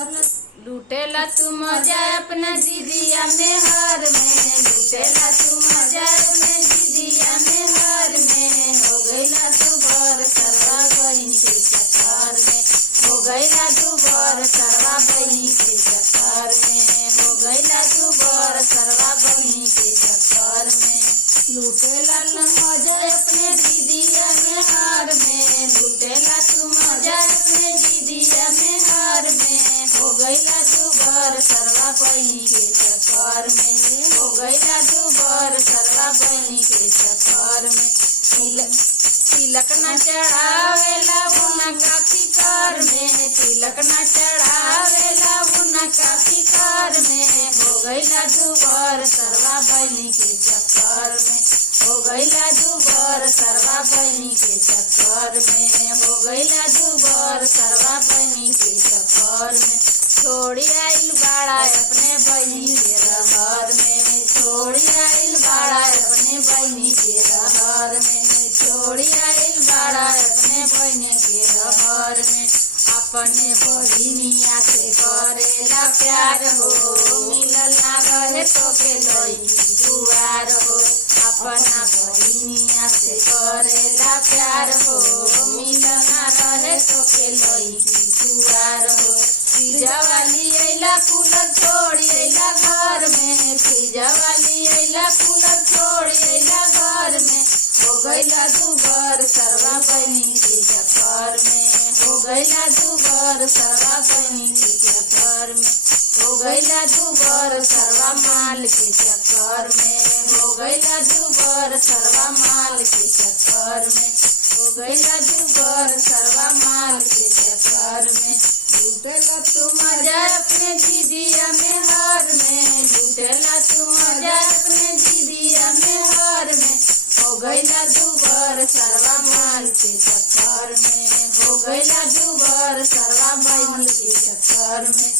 लूटेला तू मजा अपना दीदिया में हर में, लूटेला तू मजा अपने दीदिया में हर में। हो गईला तू बर सरवा बहिनी के चक्कर में, हो गईला तू बर सरवा बहिनी के चक्कर में, हो गईला तू बर सरवा बहिनी के चक्कर में। लूटेला तू मजा अपने दीदिया में हर में, लूटेला तू मजा अपने दीदिया में हर में। हो गईला तू बर सरवा बहिनी के चक्कर में, हो गईला तू बर सरवा बहिनी के चक्कर में। तिलक न चढ़ावेला उनका फिकर में, तिलक न चढ़ावेला उनका फिकर में। हो गईला तू बर सरवा बहिनी के चक्कर में, हो गईला तू बर सरवा बहिनी के चक्कर में, हो गईला तू बर सरवा बहिनी के चक्कर में। छोड़ी आइल बाड़ा अपने बहिनी के रहर में, छोड़ी आइल बाड़ा अपने बहिनी के रहर में, छोड़ी आइल बाड़ा अपने बहिनी के रहर में। अपने बहिनिया से करेला प्यार हो, मिलल ना रहे तो के लई दुआर हो। अपना बहिनिया से करेला प्यार हो, मिलल ना रहे तो के लई दुआर हो। तीजवाली अइला कूलर छोड़ी अइला घर में, तीजवाली अइला कूलर छोड़ी अइला घर में। हो गईला तू बर सरवा बहिनी के चक्कर में, हो गईला तू बर सरवा बहिनी के चक्कर में, हो गईला तू बर सरवा माल के चक्कर में, हो गईला तू बर सरवा माल के चक्कर में, हो गईला तू बर सरवा माल के चक्कर में। लूटेला तू मजा अपने दीदिया में हर में, लूटेला तू मजा अपने दीदिया में हर में। हो गईला तू बर सरवा माल के चक्कर में, हो गईला तू बर सरवा माल के चक्कर में।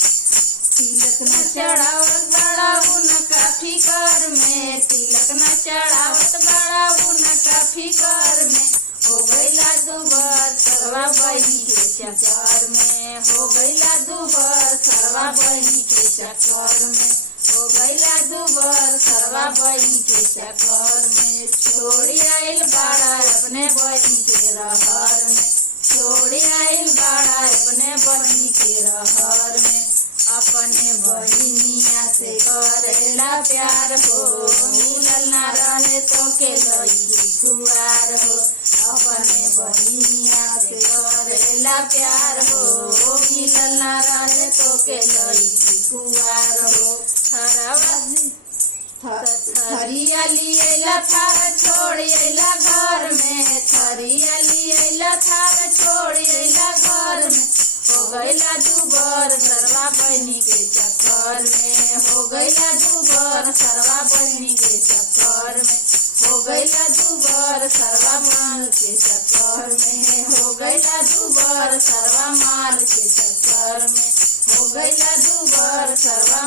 तिलक न चढ़ावत बड़ा उनका फिकर में, तिलक न चढ़ावत बड़ा उनका फिकर में। हो गईला तू बर सरवा बहिनी के चक्कर में, हो गईला तू बर सरवा बहिनी के चक्कर में, हो गईला तू बर सरवा बहिनी के चक्कर में। छोड़ी आइल बाड़ा अपने बहिनी के रहर में, छोड़ी आइल बाड़ा अपने बहिनी के रहर में। अपने बहिनिया से करेला प्यार हो, मिलल ना रहे तो के लई दुआर हो। अपने बहिनिया से करेला प्यार हो, मिलल ना रहे तो के लई दुआर हो। थरिया लिएला थार छोड़ी अइला घर में, थरिया लिएला थार छोड़ी अइला घर में। हो गईला तू बर सरवा बहिनी के चक्कर में, हो गईला तू बर सरवा बहिनी के चक्कर में, हो गईला तू बर सरवा माल के चक्कर में, हो गईला तू बर सरवा माल के चक्कर में, हो गईला तू बर सरवा